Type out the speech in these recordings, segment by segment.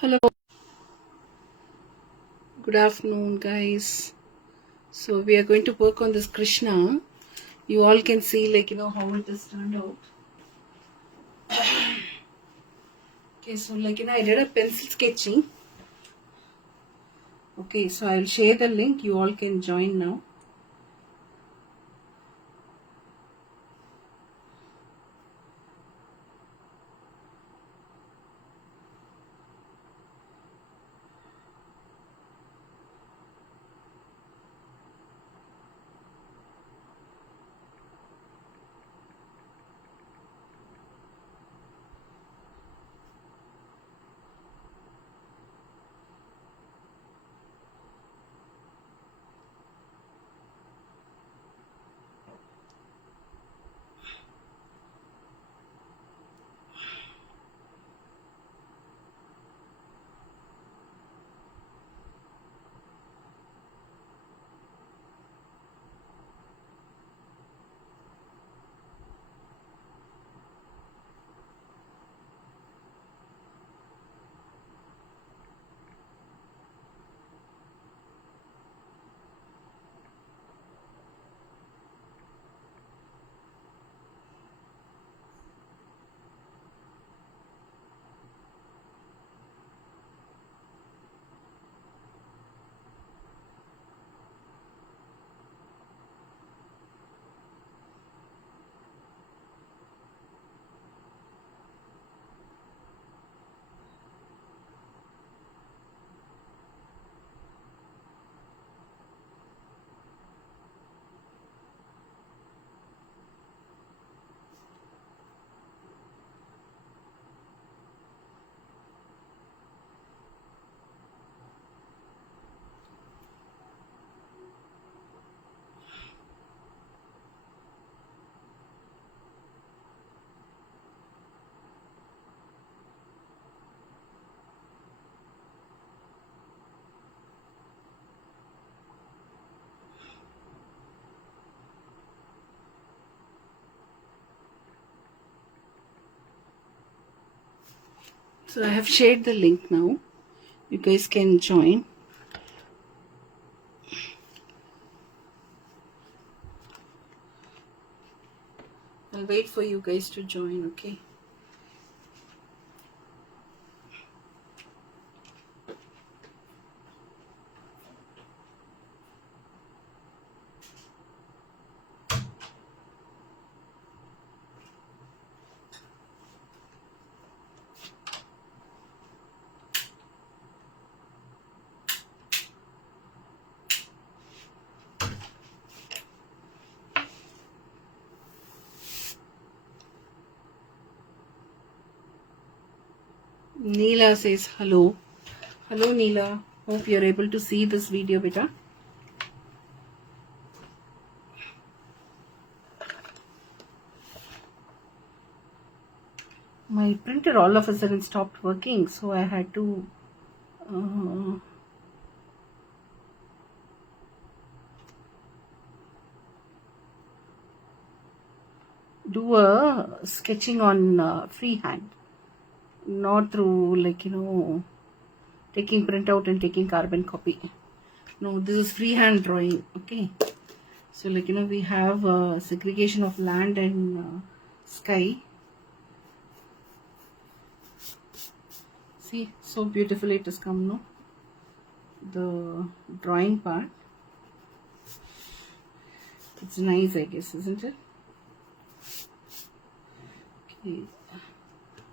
Hello, good afternoon, guys. So, we are going to work on this Krishna. You all can see, how it has turned out. Okay, so, I did a pencil sketching. Okay, so I'll share the link. You all can join now. So, I have shared the link now. You guys can join. I'll wait for you guys to join, okay? Neela says hello. Hello, Neela. Hope you're able to see this video, beta. My printer all of a sudden stopped working, so I had to do a sketching on freehand, not through taking printout and taking carbon copy. No, this is freehand drawing. Okay, so we have segregation of land and sky. See, so beautifully it has come, no? The drawing part. It's nice, I guess, isn't it? Okay.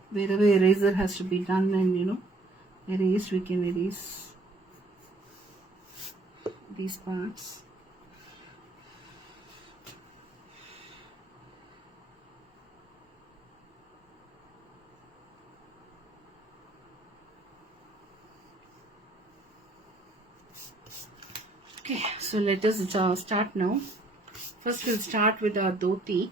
Wherever eraser has to be done and erase, we can erase these parts. Okay, so let us start now. First we'll start with our dhoti,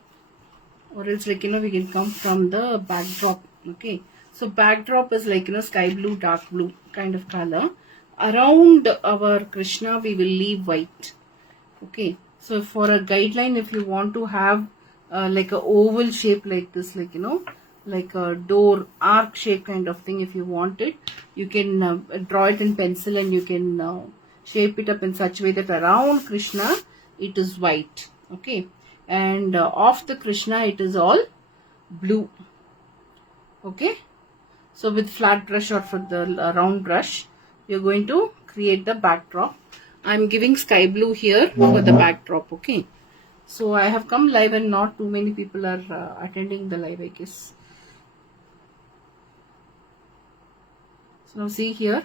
or else we can come from the backdrop. Okay, so backdrop is sky blue, dark blue kind of color. Around our Krishna we will leave white. Okay, so for a guideline, if you want to have like a oval shape like this, like a door arc shape kind of thing, if you want it, you can draw it in pencil, and you can shape it up in such a way that around Krishna it is white, okay, and off the Krishna it is all blue, okay. So with flat brush or for the round brush, you're going to create the backdrop. I'm giving sky blue here for the backdrop, okay. So I have come live and not too many people are attending the live, I guess. So now see here,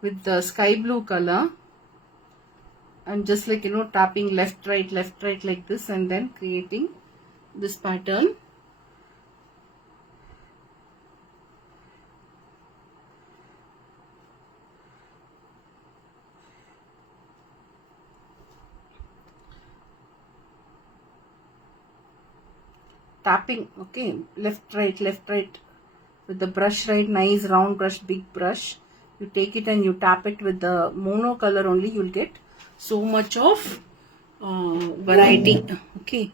with the sky blue color, I'm just like, tapping left, right like this, and then creating this pattern. Tapping, okay, left, right with the brush, right, nice round brush, big brush. You take it and you tap it with the mono color only, you'll get so much of variety, okay.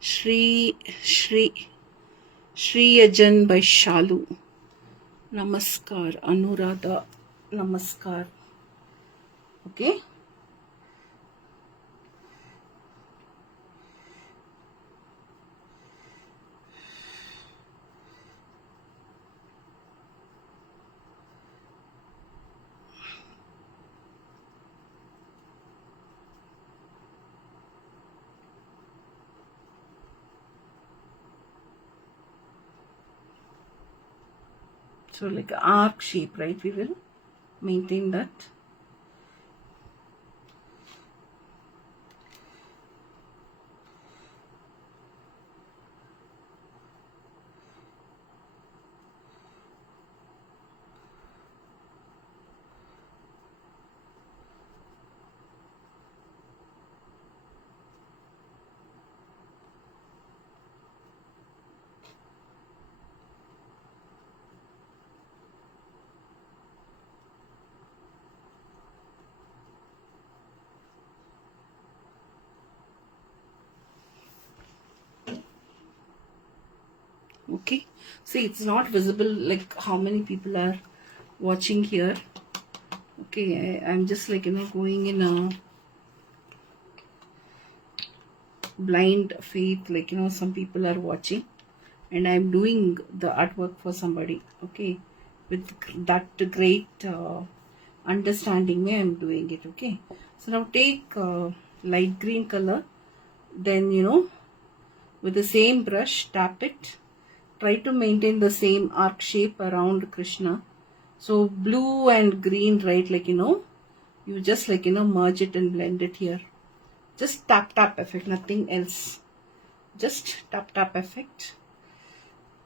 Shri Ajan by Shalu. Namaskar, Anuradha, namaskar, okay. So like arc shape, right? We will maintain that. Okay, see, it's not visible like how many people are watching here. Okay, I'm just like, going in a blind faith, like, some people are watching, and I'm doing the artwork for somebody, okay, with that great understanding way I'm doing it, okay. So now take light green color, then, with the same brush, tap it, try to maintain the same arc shape around Krishna. So blue and green, right, like, you just like, merge it and blend it here. Just tap effect, nothing else. Just tap effect.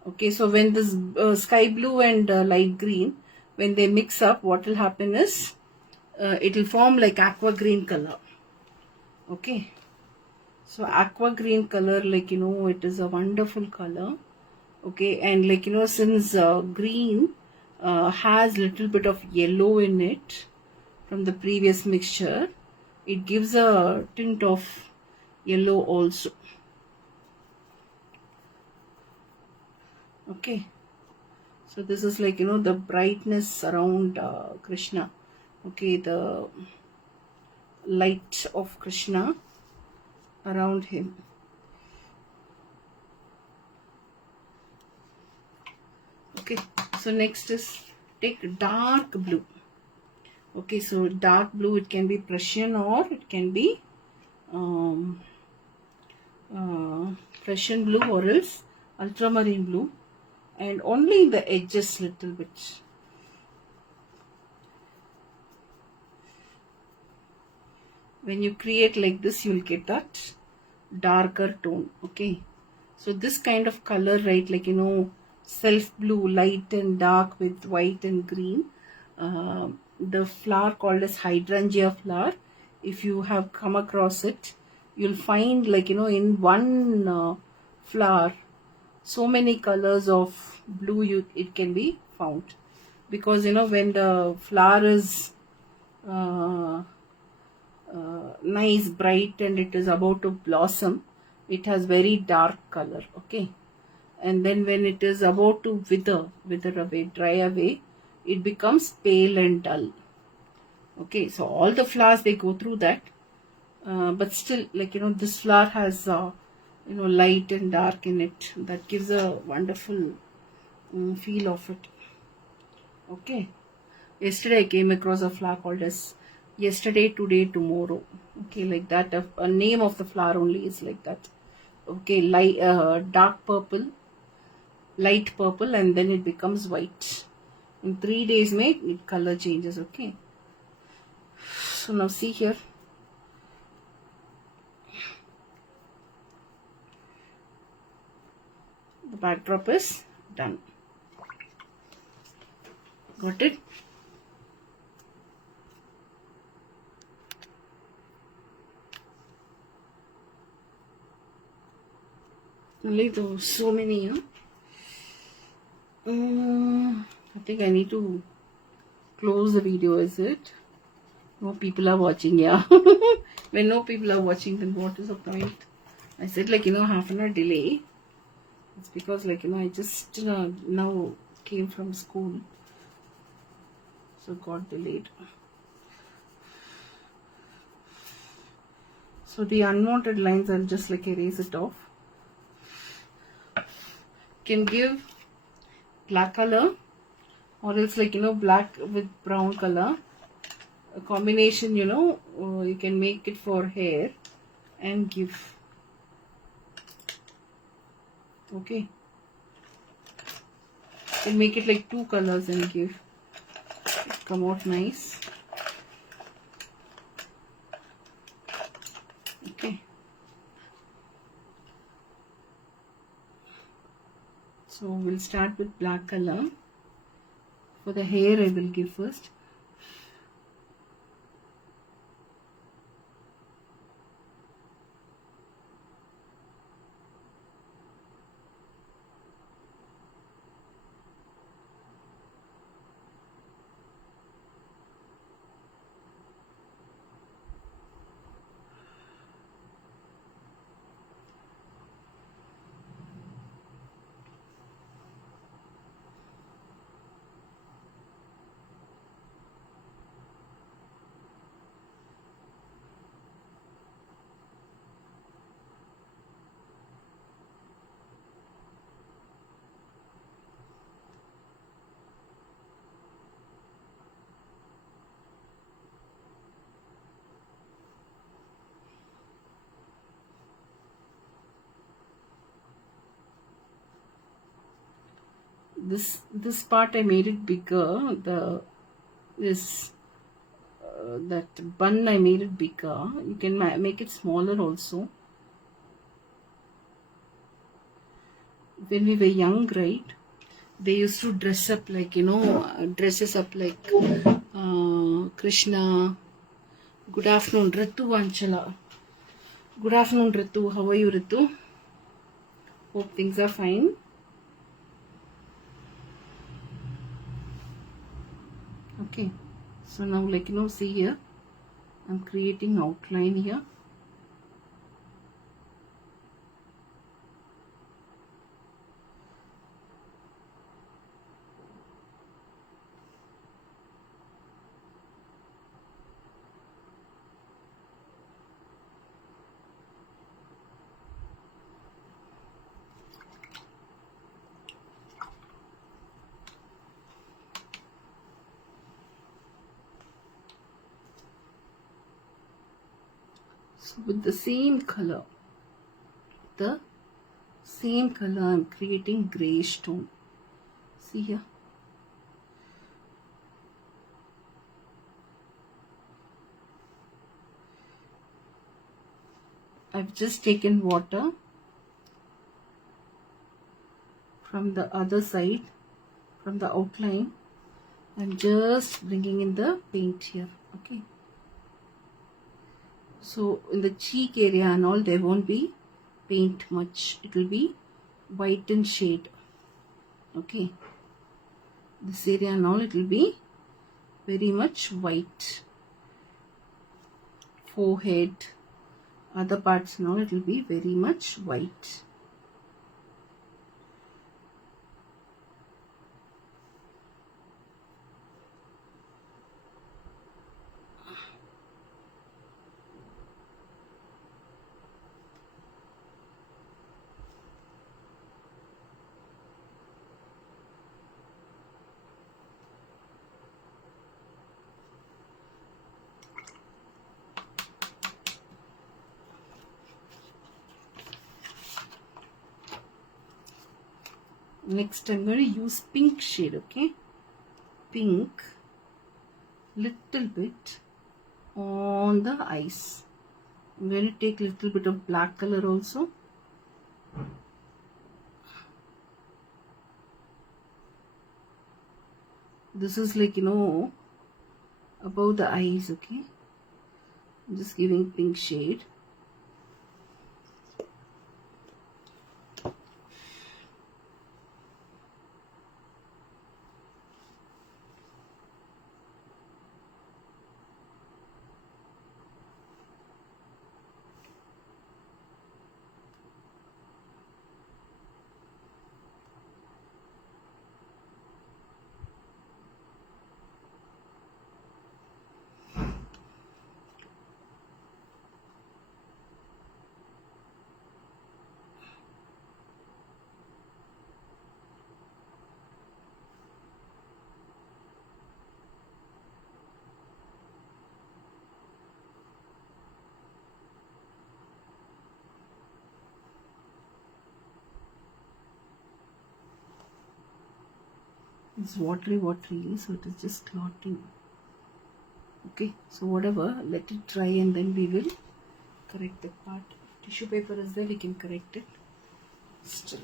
Okay, so when this sky blue and light green, when they mix up, what will happen is it will form like aqua green color. Okay, so aqua green color, like, it is a wonderful color. Okay, and like, since green has little bit of yellow in it from the previous mixture, it gives a tint of yellow also. Okay, so this is like, the brightness around Krishna. Okay, the light of Krishna around him. Okay, so next is take dark blue. Okay, so dark blue, it can be Prussian or it can be Prussian blue or else ultramarine blue, and only the edges little bit. When you create like this, you'll get that darker tone. Okay, so this kind of color, right, like, self blue, light and dark with white and green. The flower called as hydrangea flower, if you have come across it, you'll find like, in one flower so many colors of blue it can be found, because when the flower is nice, bright, and it is about to blossom, it has very dark color. Okay, and then when it is about to wither away, dry away, it becomes pale and dull. Okay, so all the flowers, they go through that, but still, like, this flower has light and dark in it. That gives a wonderful feel of it. Okay, yesterday I came across a flower called as yesterday, today, tomorrow. Okay, like that. A name of the flower only is like that. Okay, dark purple, light purple, and then it becomes white. In 3 days, it color changes. Okay, so now see here. The backdrop is done. Got it? Only those, so many, huh? I think I need to close the video, is it? No people are watching, yeah. When no people are watching, then what is the point? I said, like, half an hour delay. It's because, like, I just now came from school. So got delayed. So the unwanted lines, I'll just like erase it off. Can give black color, or else like black with brown color. A combination, you can make it for hair and give. Okay. You can make it like 2 colors and give. It come out nice. Okay. So we'll start with black color. For the hair, I will give first. This part I made it bigger. That bun I made it bigger. You can make it smaller also. When we were young, right, they used to dress up like dresses up like Krishna. Good afternoon, Ritu Anchala. Good afternoon, Ritu. How are you, Ritu? Hope things are fine. Okay, so now like see here, I'm creating outline here. So with the same color, I'm creating grayish tone. See here. I've just taken water from the other side, from the outline. I'm just bringing in the paint here. Okay. So in the cheek area and all, there won't be paint much. It will be white in shade. Okay. This area and all, it will be very much white. Forehead, other parts and all, it will be very much white. Next I'm going to use pink shade. Okay, pink, little bit on the eyes. I'm going to take little bit of black color also. This is like, above the eyes. Okay, I'm just giving pink shade. It's watery, so it is just clotting. Okay, so whatever, let it dry and then we will correct that part. If tissue paper is there, we can correct it. Still.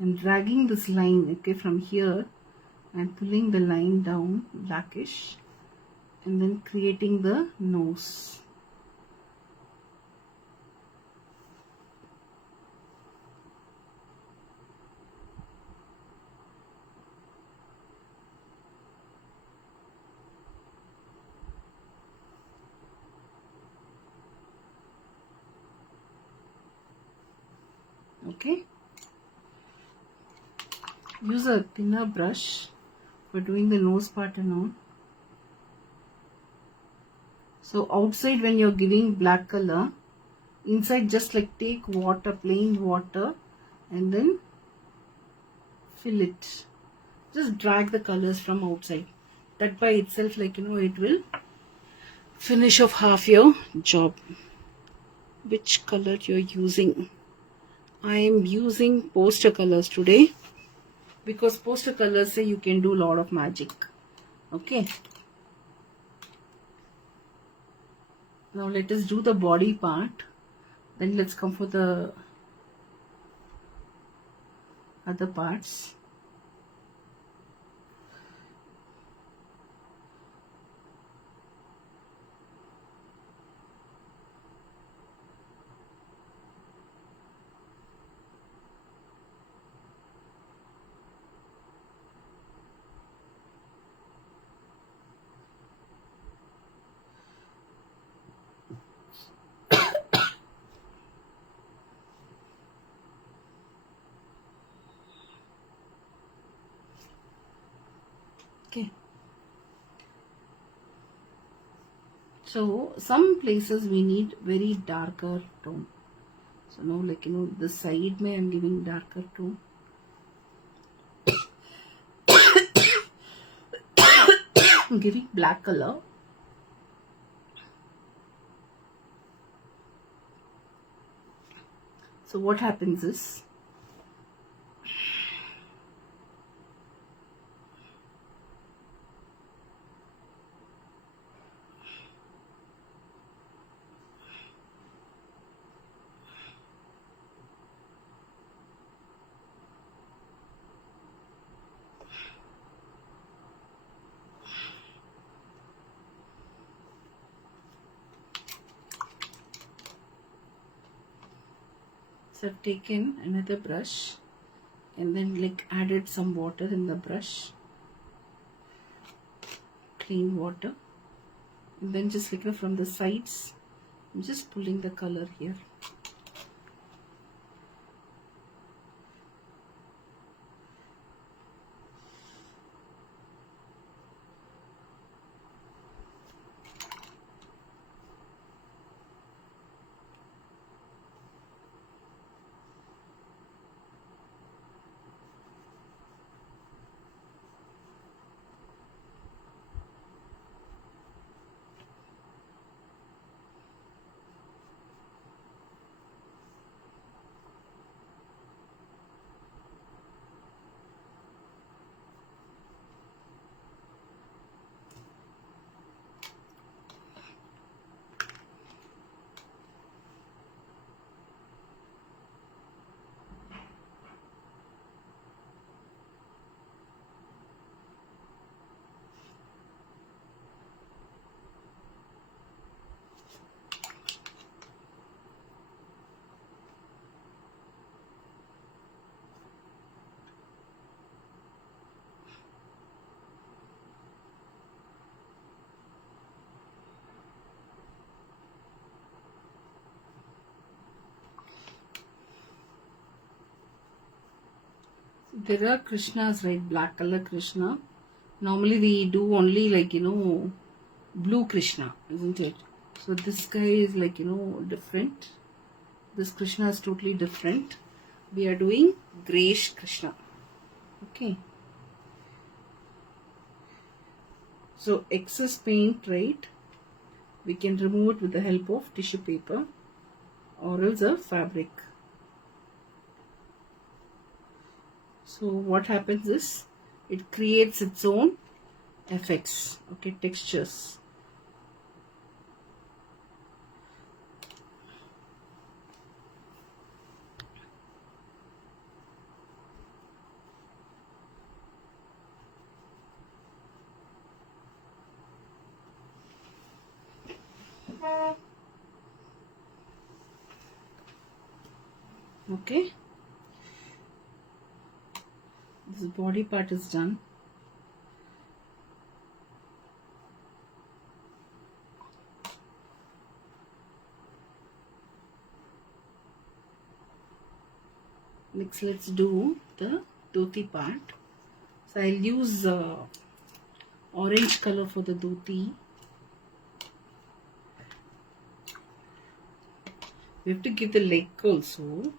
I'm dragging this line, okay, from here and pulling the line down, blackish, and then creating the nose. Okay. Use a thinner brush for doing the nose part and all. So outside when you're giving black color, inside just like take water, plain water, and then fill it. Just drag the colors from outside. That by itself, like, it will finish off half your job. Which color you're using? I am using poster colors today, because poster colors say you can do a lot of magic. Okay, now let us do the body part, then let's come for the other parts. Okay, so some places we need very darker tone. So now, like, the side may I'm giving darker tone. I'm giving black color. So what happens is, So I've taken another brush and then like added some water in the brush, clean water, and then just like from the sides I'm just pulling the color here. There are Krishnas, right? Black color Krishna. Normally we do only like blue Krishna, isn't it? So this guy is like different. This Krishna is totally different. We are doing grayish Krishna. Okay. So excess paint, right? We can remove it with the help of tissue paper or else a fabric. So what happens is it creates its own effects, okay, textures. Okay, this body part is done. Next let's do the dhoti part. So I'll use orange color for the dhoti. We have to give the leg also.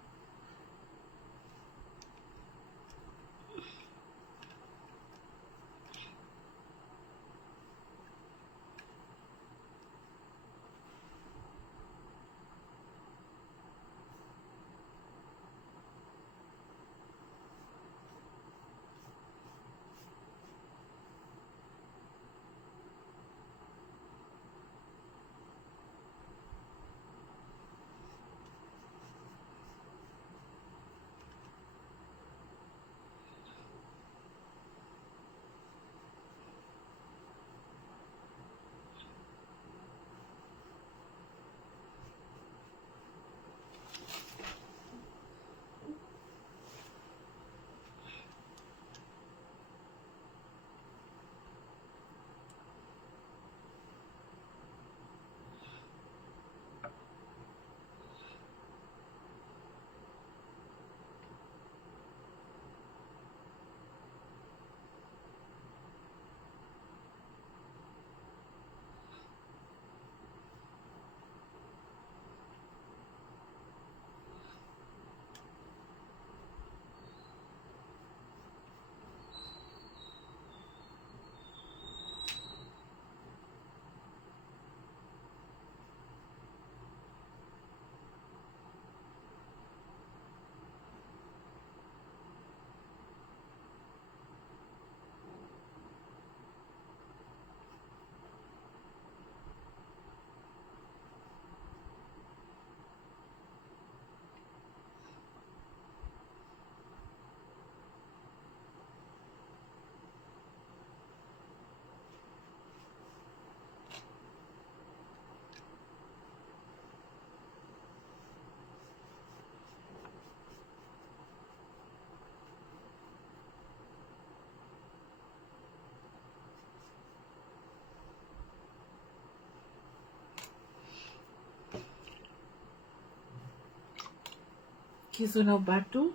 Okay, so now back to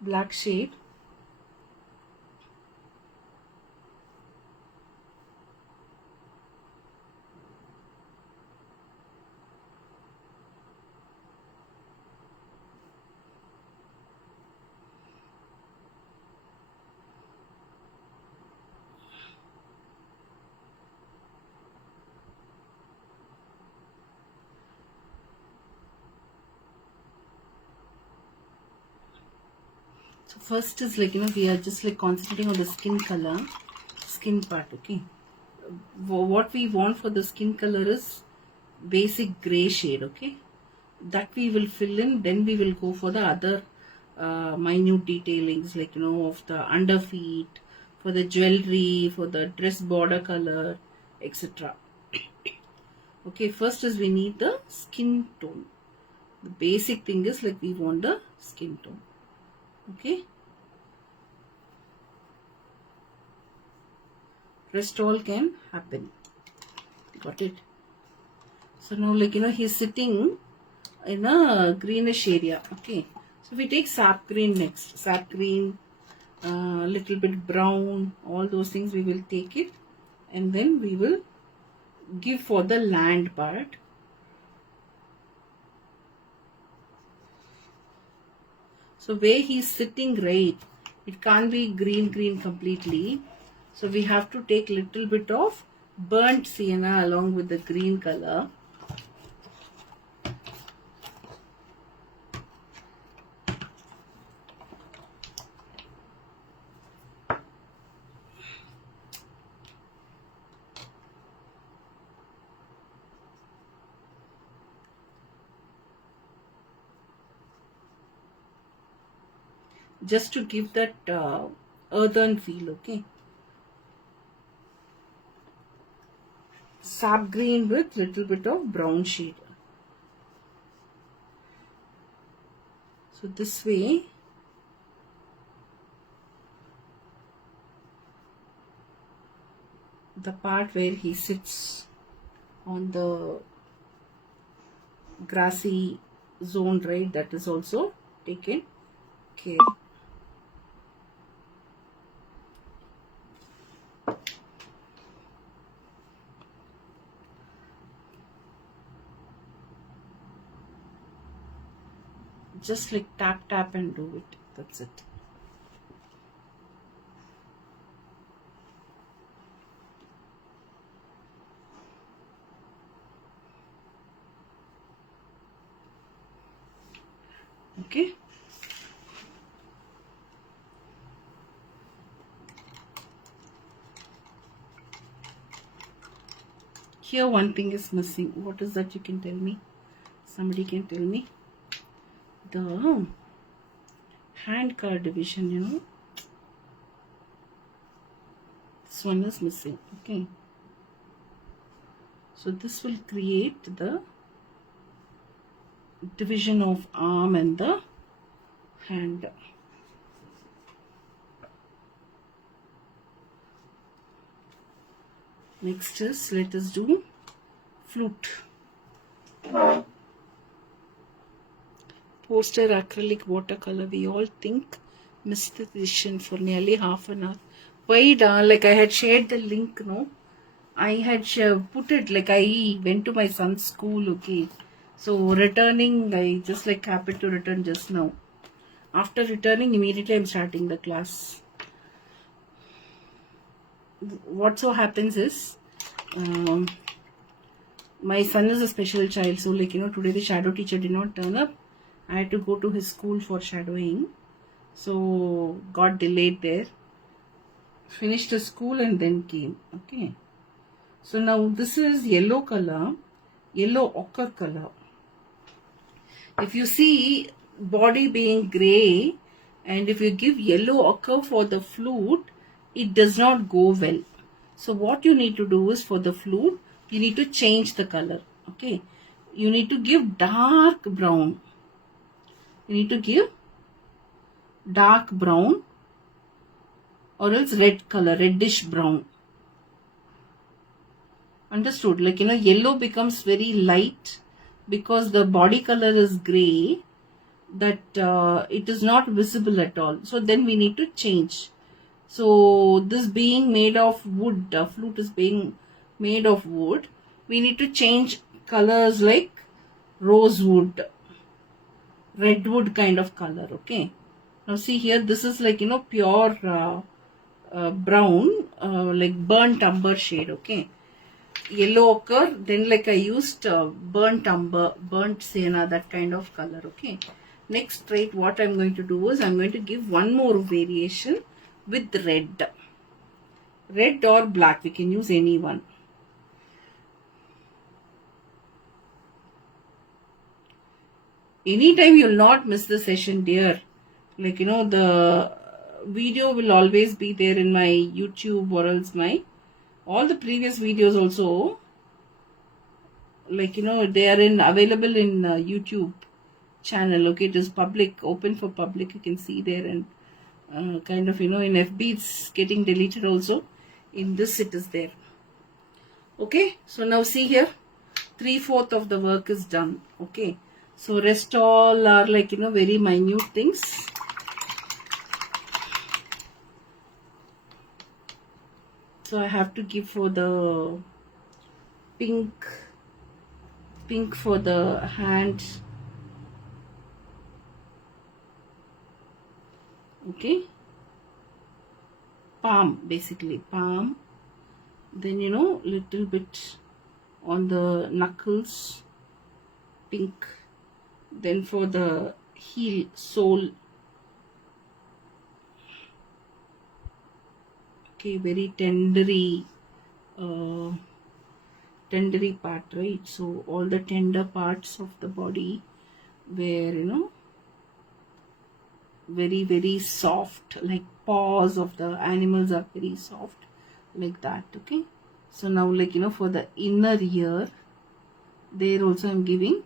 black shade. So first is like, we are just like concentrating on the skin color, skin part, okay. What we want for the skin color is basic gray shade, okay. That we will fill in, then we will go for the other minute detailings, like, of the under feet, for the jewelry, for the dress border color, etc. Okay, first is we need the skin tone. The basic thing is like we want the skin tone. Okay, rest all can happen. Got it? So now, like, he's sitting in a greenish area. Okay, so we take sap green next. Sap green, little bit brown, all those things we will take it, and then we will give for the land part. So where he's sitting, right, it can't be green completely. So we have to take little bit of burnt sienna along with the green color. Just to give that earthen feel, okay. Sap green with little bit of brown shade. So this way, the part where he sits on the grassy zone, right, that is also taken care. Just like tap and do it. That's it. Okay. Here one thing is missing. What is that? You can tell me. Somebody can tell me. The hand card division, this one is missing. Okay, so this will create the division of arm and the hand. Next is, let us do flute. Poster acrylic watercolor. We all think missed the decision for nearly half an hour. Why, like I had shared the link, no? I had put it, like I went to my son's school, okay. So returning, I just like happened to return just now. After returning, immediately I'm starting the class. What so happens is, my son is a special child, so like, today the shadow teacher did not turn up. I had to go to his school for shadowing, so got delayed there. Finished the school and then came. Okay, so now this is yellow color, yellow ochre color. If you see body being gray, and if you give yellow ochre for the flute, it does not go well. So what you need to do is, for the flute, you need to change the color. Okay, you need to give dark brown. You need to give dark brown, or else red color, reddish brown. Understood? Like, yellow becomes very light because the body color is gray, that it is not visible at all. So then we need to change. So this being made of wood, the flute is being made of wood, we need to change colors like rosewood, redwood kind of color. Okay, now see here, this is like pure brown, like burnt umber shade. Okay, yellow ochre, then like I used burnt umber, burnt sienna, that kind of color. Okay, next, right, what I'm going to do is I'm going to give one more variation with red or black, we can use any one. Anytime you'll not miss the session, dear. Like the video will always be there in my YouTube, or else my all the previous videos also, like they are available in YouTube channel. Okay, it is public, open for public, you can see there. And kind of in FB it's getting deleted also, in this it is there. Okay, so now see here, 3/4 of the work is done. Okay, so rest all are like very minute things. So I have to give for the pink for the hand. Okay, palm, basically palm, then little bit on the knuckles, pink, then for the heel, sole. Okay, very tendery part, right? So all the tender parts of the body where very, very soft, like paws of the animals are very soft, like that. Okay, so now like for the inner ear, there also I'm giving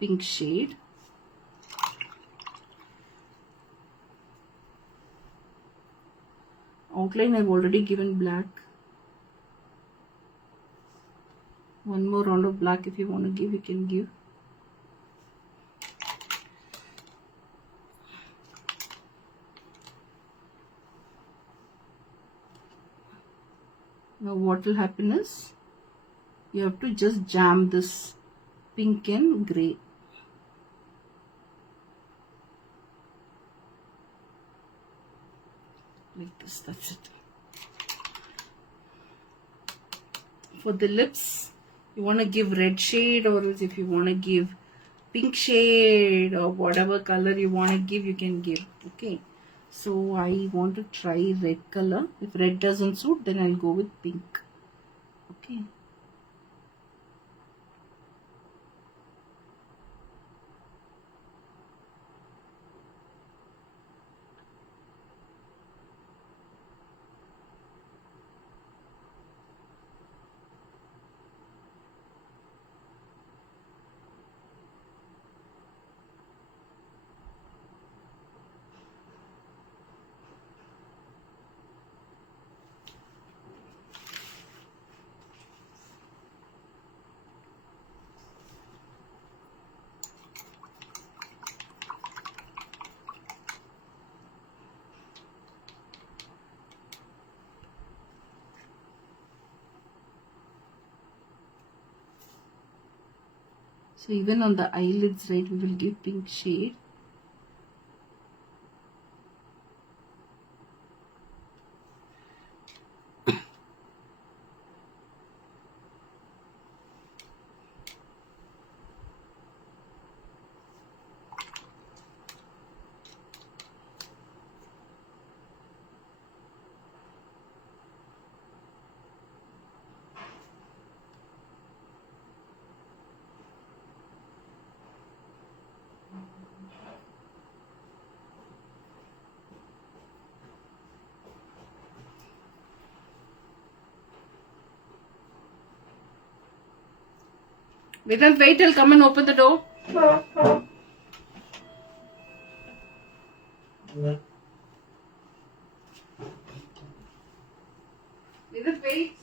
pink shade. Outline I've already given black. One more round of black if you want to give, you can give. Now what will happen is, you have to just jam this pink and grey. Like this, that's it. For the lips, you want to give red shade, or else if you want to give pink shade or whatever color you want to give, you can give. Okay, so I want to try red color. If red doesn't suit, then I'll go with pink. Okay. So even on the eyelids, right, we will give pink shade. Vedant, wait, I'll come and open the door. Vedant, wait.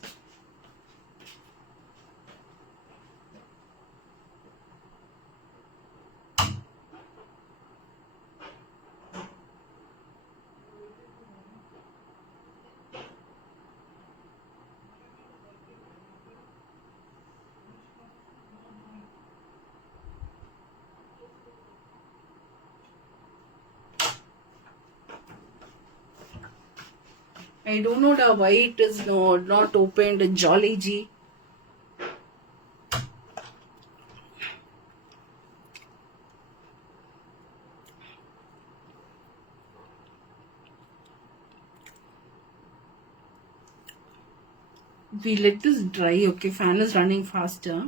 I don't know why it is not opened. Jolly G. We let this dry. Okay, fan is running faster.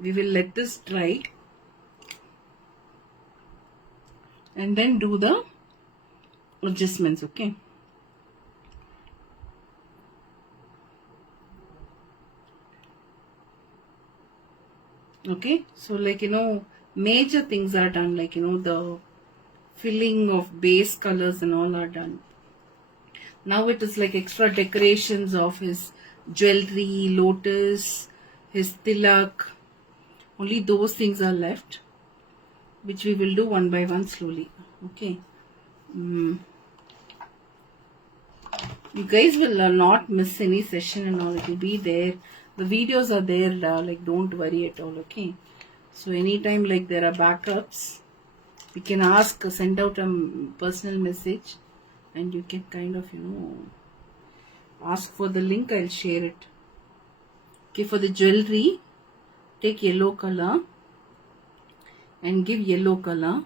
We will let this dry and then do the adjustments. Okay. Okay, so like major things are done, like the filling of base colors and all are done. Now it is like extra decorations of his jewelry, lotus, his tilak. Only those things are left, which we will do one by one slowly. Okay. You guys will not miss any session and all. It will be there. The videos are there. Like don't worry at all. Okay. So anytime like there are backups, you can ask, send out a personal message, and you can kind of ask for the link. I'll share it. Okay, for the jewelry, take yellow color and give yellow color.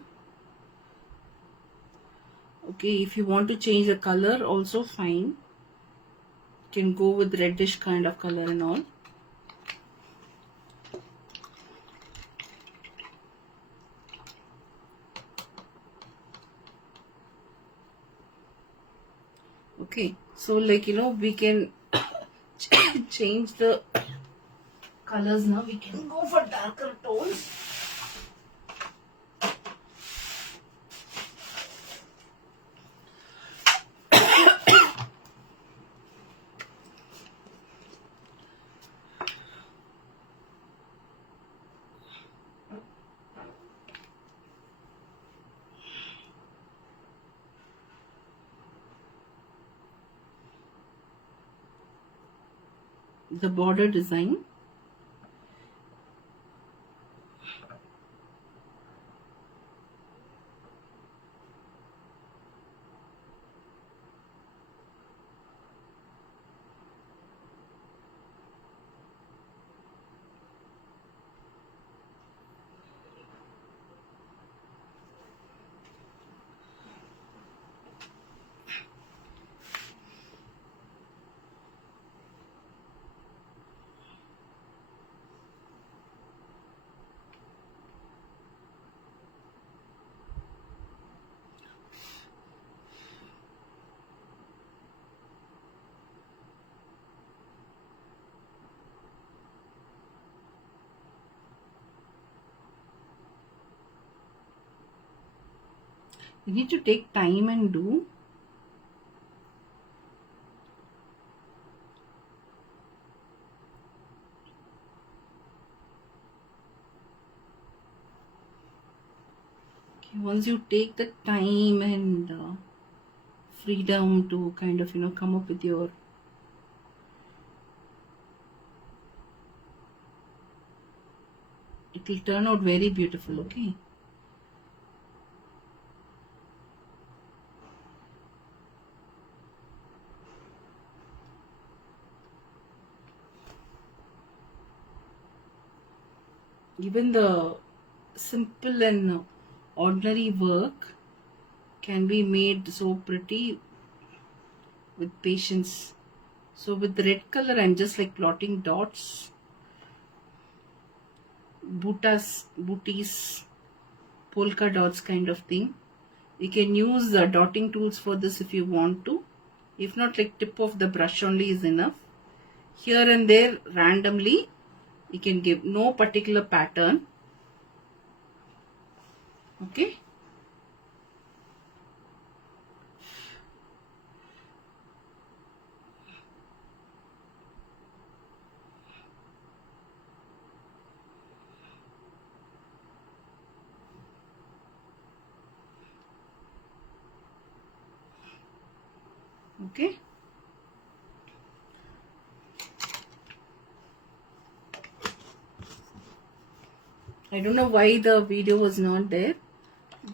Okay, if you want to change the color also fine. You can go with reddish kind of color and all. Okay, so like we can change the colors now. We can go for darker tones. The border design. You need to take time and do. Okay, once you take the time and freedom to kind of come up with your it will turn out very beautiful. Okay. Even the simple and ordinary work can be made so pretty with patience. So with red color, I'm just like plotting dots, booties, polka dots kind of thing. You can use the dotting tools for this if you want to. If not, like tip of the brush only is enough. Here and there randomly you can give, no particular pattern. Okay. Okay. I don't know why the video was not there,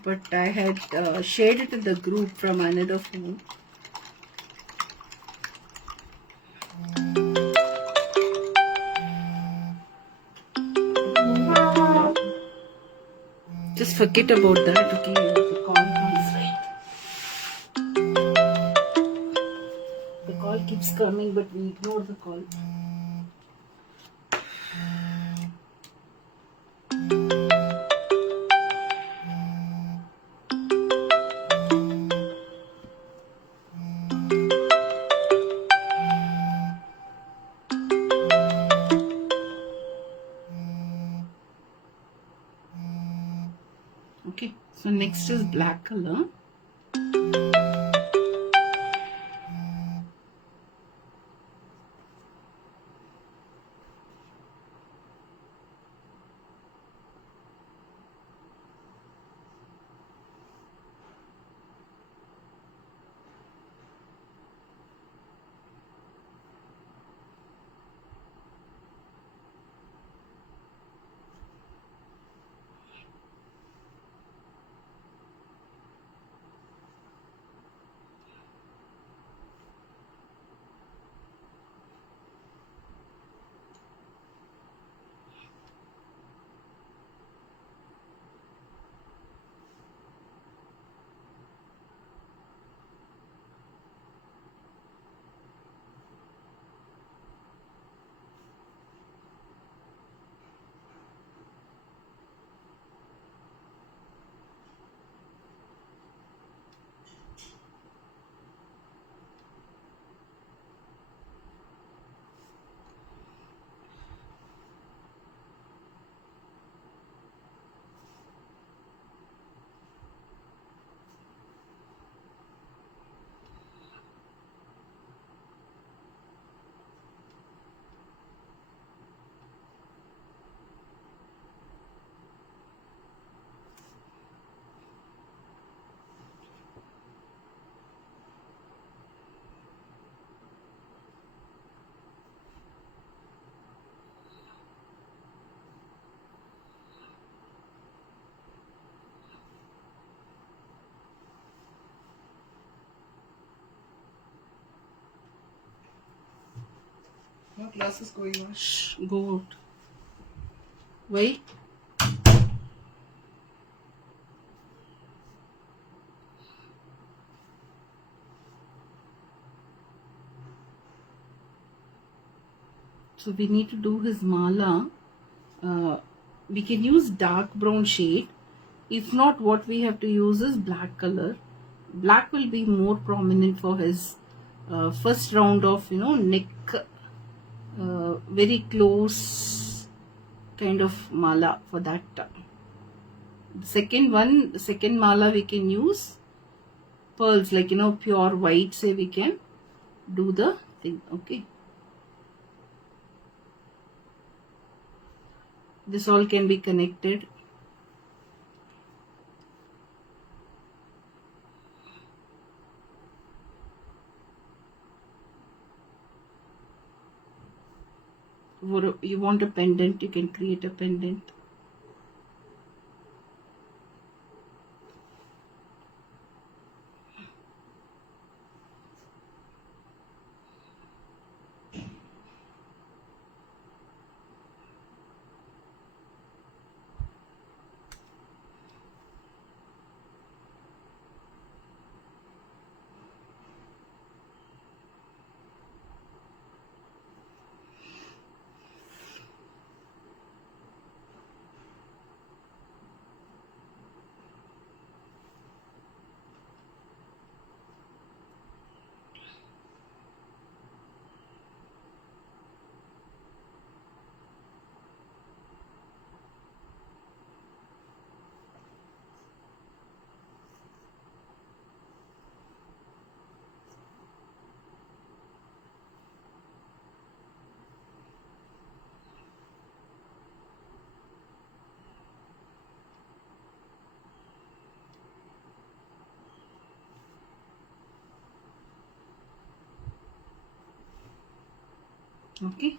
but I had shared it in the group from another phone. forget about that. Okay, the call comes, right? The call keeps coming, but we ignore the call. Okay, so next is black color. No classes going on. Shh, go out. Why? So we need to do his mala. We can use dark brown shade. If not, what we have to use is black color. Black will be more prominent for his first round of neck, very close kind of mala for that. The second one, the second mala, we can use pearls, like pure white. Say we can do the thing. Okay, this all can be connected. You want a pendant, you can create a pendant. Okay.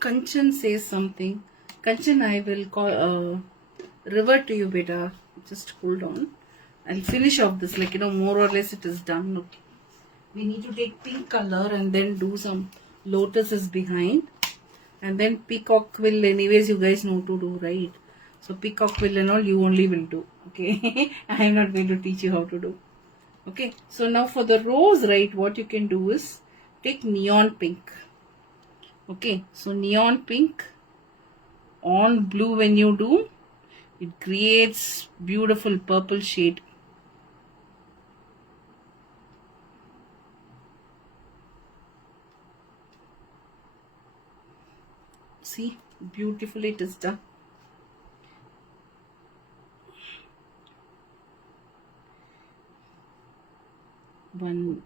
Kanchan says something. Kanchan, I will call revert to you beta. Just hold on. I'll finish off this, like, more or less it is done. Okay. We need to take pink color and then do some lotuses behind. And then peacock quill, anyways, you guys know to do, right? So peacock quill and all you only will do. Okay. I am not going to teach you how to do. Okay. So now for the rose, right, what you can do is take neon pink. Okay. So neon pink on blue, when you do, it creates beautiful purple shade. See, beautifully it is done. One.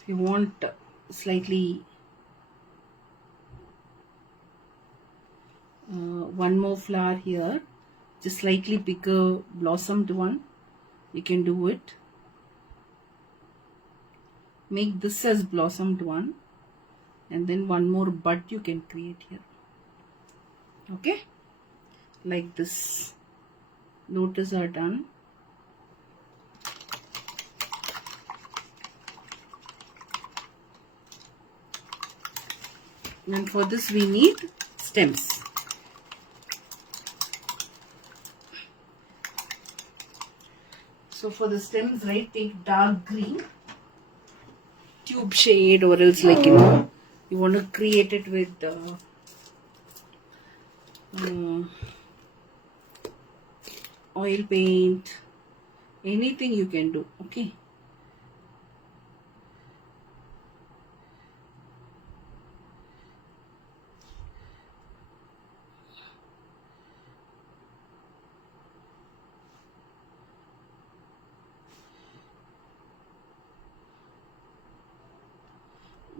If you want slightly one more flower here, just slightly bigger blossomed one, you can do it. Make this as blossomed one, and then one more bud you can create here. Okay, like this. Lotus are done. And for this we need stems. So for the stems, right, take dark green tube shade, or else, like, you want to create it with oil paint, anything you can do. Okay.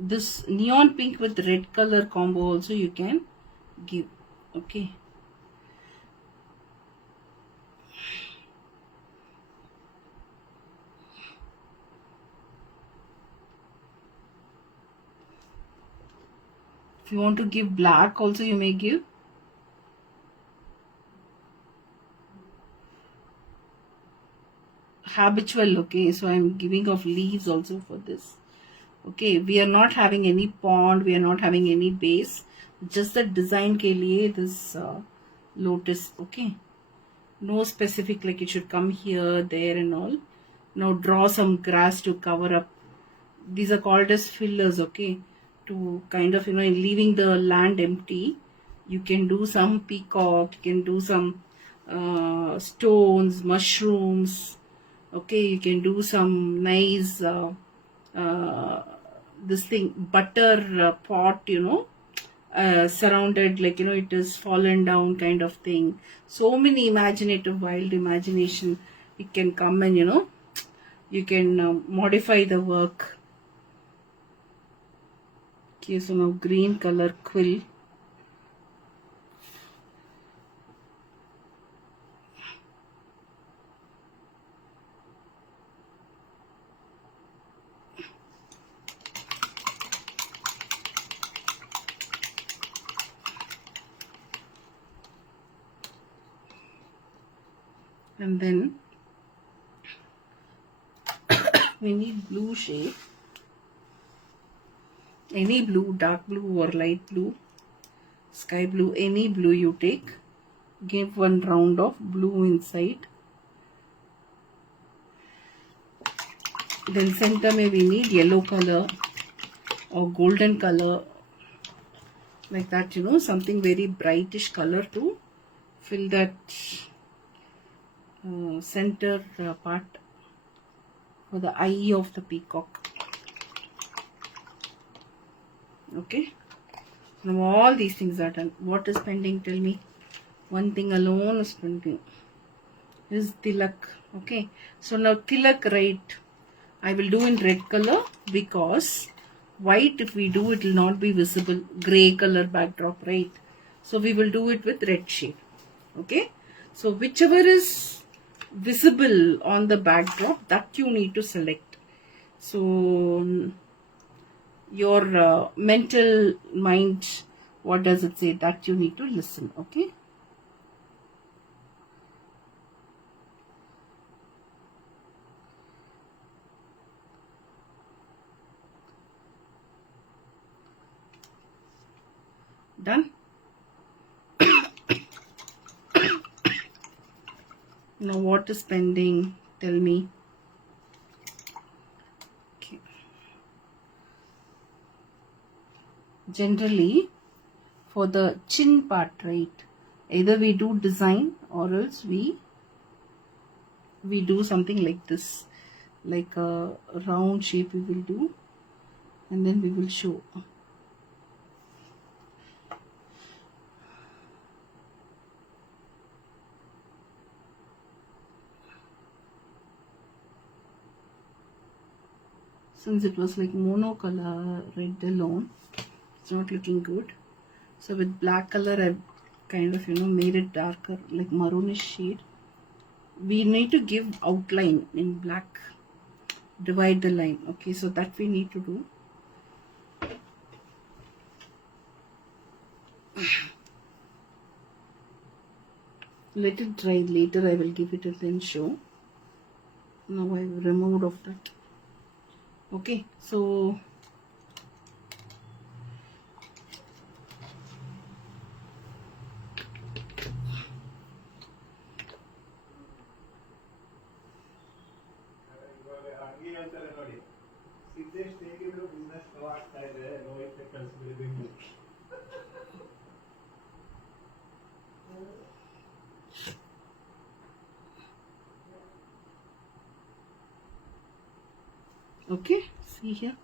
This neon pink with red color combo also you can give. Okay. If you want to give black also, you may give. Habitual. Okay, so I'm giving of leaves also for this. Okay, we are not having any pond, we are not having any base, just the design ke liye this lotus. Okay, no specific like it should come here, there and all. Now draw some grass to cover up. These are called as fillers. Okay, to kind of, leaving the land empty, you can do some peacock, you can do some stones, mushrooms. Okay, you can do some nice this thing, butter pot, surrounded, like, it is fallen down kind of thing. So many imaginative, wild imagination, it can come, and you can modify the work. Okay, so now green color quill. And then we need blue shade. Any blue, dark blue or light blue, sky blue, any blue you take. Give one round of blue inside. Then center may we need yellow color or golden color, like that, something very brightish color to fill that center part for the eye of the peacock. Okay, now all these things are done. What is pending? Tell me. One thing alone is pending, is tilak. Okay, so now tilak, right, I will do in red color because white, if we do, it will not be visible. Gray color backdrop, right? So we will do it with red shade. Okay. So whichever is visible on the backdrop, that you need to select. So your mental mind, what does it say? That you need to listen. Okay. Done. Now what is pending? Tell me. Okay. Generally, for the chin part, right? Either we do design or else we do something like this, like a round shape we will do, and then we will show. Since it was like monocolor red alone, it's not looking good. So with black color, I've kind of made it darker, like maroonish shade. We need to give outline in black, divide the line. Okay, so that we need to do. Let it dry. Later I will give it and then show. Now I've removed of that. Okay, so okay, see here.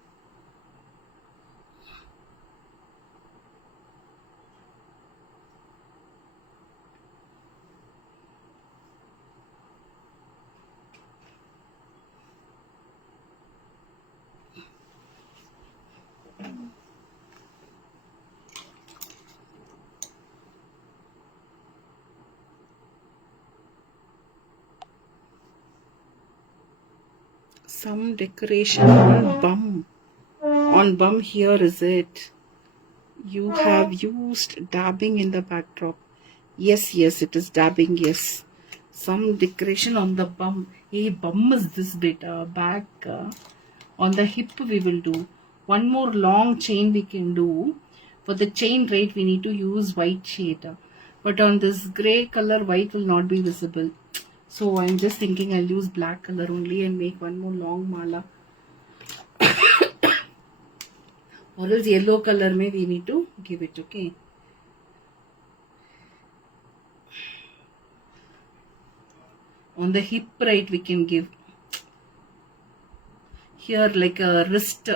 Some decoration on bum. On bum here, is it? You have used dabbing in the backdrop. Yes, it is dabbing, yes. Some decoration on the bum. Hey, bum is this bit, back. On the hip we will do. One more long chain we can do. For the chain, right, we need to use white shade. But on this grey color, white will not be visible. So I'm just thinking I'll use black color only and make one more long mala. Or else yellow color may we need to give it, okay? On the hip, right, we can give. Here like a wrist,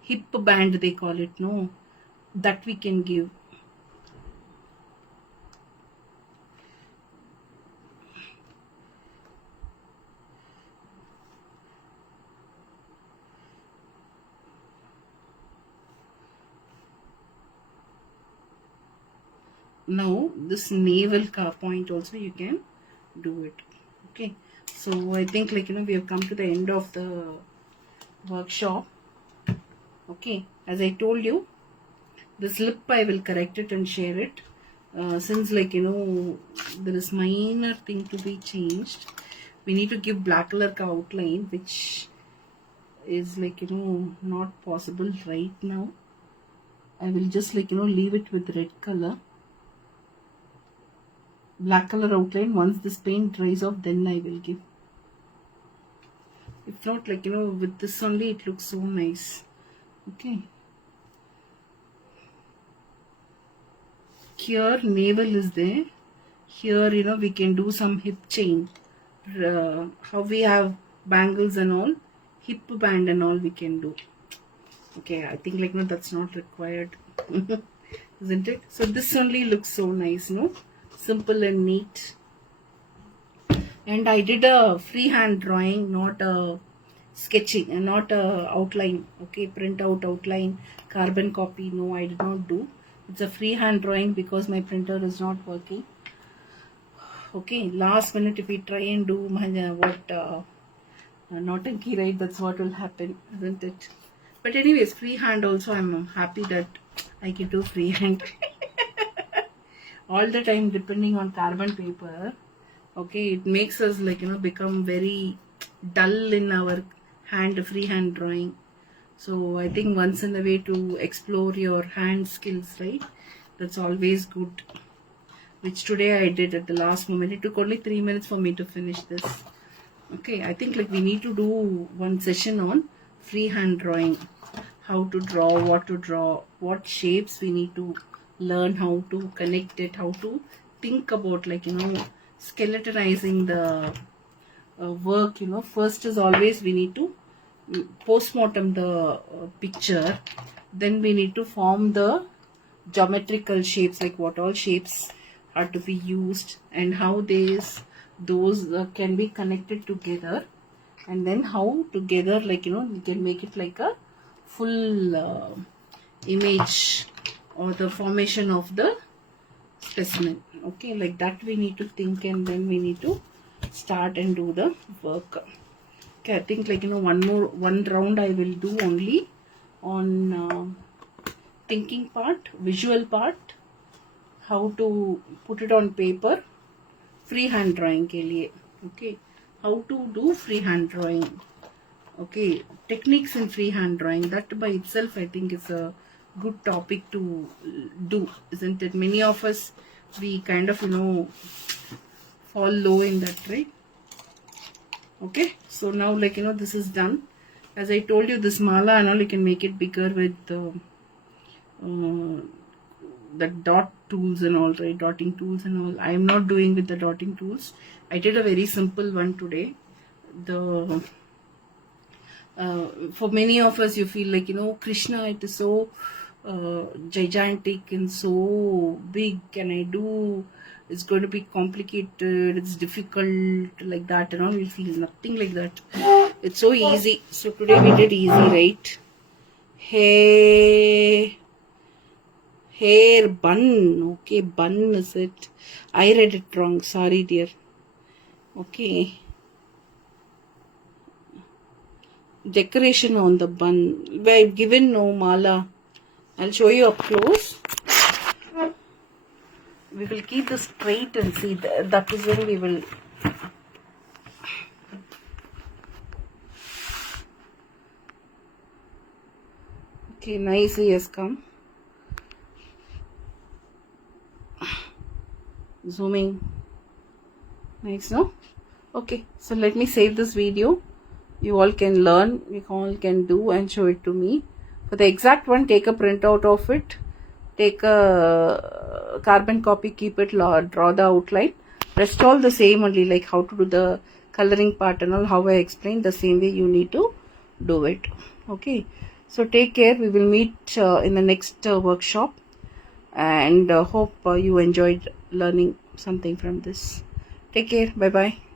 hip band they call it, no? That we can give. Now this navel point also you can do it. Okay, so I think like we have come to the end of the workshop. Okay, as I told you, this lip I will correct it and share it. Since like there is minor thing to be changed, we need to give black color outline, which is like not possible right now. I will just like leave it with red color, black color outline. Once this paint dries off, then I will give. If not, like with this only it looks so nice. Okay, here navel is there. Here we can do some hip chain. How we have bangles and all, hip band and all we can do. Okay, I think like that's not required. Isn't it? So this only looks so nice, simple and neat. And I did a freehand drawing, not a sketching and not outline. Okay, print out outline, carbon copy. No, I did not do. It's a freehand drawing because my printer is not working. Okay, last minute if we try and do naughty, right? That's what will happen, isn't it? But anyways, freehand also I'm happy that I can do freehand. All the time depending on carbon paper, okay, it makes us become very dull in our freehand drawing. So I think once in a way to explore your hand skills, right? That's always good. Which today I did at the last moment. It took only 3 minutes for me to finish this. Okay, I think we need to do one session on freehand drawing. How to draw, what shapes we need to learn, how to connect it, how to think about skeletonizing the work. First is always we need to postmortem the picture. Then we need to form the geometrical shapes, like what all shapes are to be used and how those can be connected together, and then how together we can make it like a full image or the formation of the specimen. Okay, like that we need to think, and then we need to start and do the work. Okay, I think one round I will do only on thinking part, visual part, how to put it on paper, freehand drawing के लिए. Okay, how to do freehand drawing. Okay, techniques in freehand drawing, that by itself I think is a good topic to do, isn't it? Many of us, we kind of fall low in that, right? Okay, so now this is done. As I told you, this mala and all, you can make it bigger with the dot tools and all, right? Dotting tools and all. I am not doing with the dotting tools. I did a very simple one today. The for many of us, you feel Krishna, it is so gigantic and so big. Can I do? It's going to be complicated. It's difficult, like that, and all. We feel nothing like that. It's so easy. So today we did easy, right? Hey. Hair bun. Okay, bun is it? I read it wrong. Sorry, dear. Okay. Decoration on the bun. I've given no mala. I'll show you up close. We will keep this straight and see. That is when we will. Okay, nicely has come. Zooming. Nice, no? Okay, so let me save this video. You all can learn, you all can do and show it to me. For the exact one, take a printout of it. Take a carbon copy, keep it, draw the outline. Rest all the same only, like how to do the coloring part and all, how I explained, the same way you need to do it. Okay, so take care. We will meet in the next workshop, and hope you enjoyed learning something from this. Take care. Bye bye.